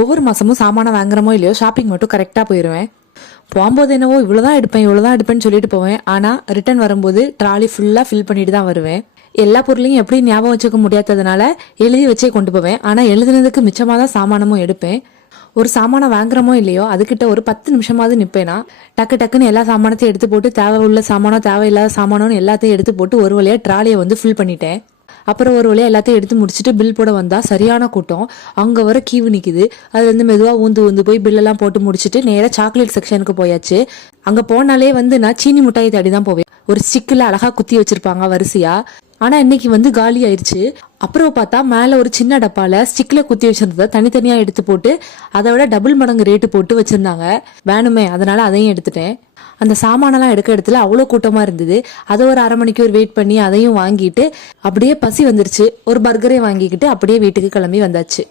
ஒவ்வொரு மாசமும் சாமானம் வாங்குறமோ இல்லையோ ஷாப்பிங் மட்டும் கரெக்டா போயிருவேன். போகும்போது என்னவோ இவ்வளவுதான் எடுப்பேன்னு சொல்லிட்டு போவேன். ஆனா ரிட்டர்ன் வரும்போது ட்ராலி ஃபுல்லா ஃபில் பண்ணிட்டு தான் வருவேன். எல்லா பொருளையும் எப்படி ஞாபகம் வச்சுக்க முடியாததுனால எழுதி வச்சே கொண்டு போவேன். ஆனா எழுதுனதுக்கு மிச்சமா தான் சாமானமும் எடுப்பேன். ஒரு சாமானம் வாங்குறமோ இல்லையோ அதுகிட்ட ஒரு 10 நிமிஷமாவது நிப்பேனா. டக்கு டக்குன்னு எல்லா சாமானத்தையும் எடுத்து போட்டு தேவை உள்ள சாமானோ தேவையில்லாத சாமானோன்னு எல்லாத்தையும் எடுத்து போட்டு ஒரு வழியா ட்ராலியை வந்து ஃபில் பண்ணிட்டேன். அப்புறம் ஒரு வழியா எல்லாத்தையும் எடுத்து முடிச்சுட்டு பில் போட வந்தா சரியான கூட்டம். அங்க வர கீவு நிக்குது. அதுல இருந்து மெதுவா ஊந்து போய் பில் எல்லாம் போட்டு முடிச்சுட்டு நேரா சாக்லேட் செக்ஷனுக்கு போயாச்சு. அங்க போனாலே வந்து நான் சீனி மிட்டாய் தேடி தான் போவேன். ஒரு ஸ்டிக்ல அழகா குத்தி வச்சிருப்பாங்க வரிசையா. ஆனா இன்னைக்கு வந்து காலி ஆயிடுச்சு. அப்புறம் பார்த்தா மேல ஒரு சின்ன டப்பால ஸ்டிக்ல குத்தி வச்சிருந்ததை தனித்தனியா எடுத்து போட்டு அதை விட டபுள் மடங்கு ரேட்டு போட்டு வச்சிருந்தாங்க. வேணுமே, அதனால அதையும் எடுத்துட்டேன். அந்த சாமானெல்லாம் எடுக்க இடத்துல அவ்வளோ கூட்டமா இருந்தது. அதை ஒரு அரை மணிக்கு வெயிட் பண்ணி அதையும் வாங்கிட்டு அப்படியே பசி வந்துருச்சு. ஒரு பர்கரே வாங்கிக்கிட்டு அப்படியே வீட்டுக்கு கிளம்பி வந்தாச்சு.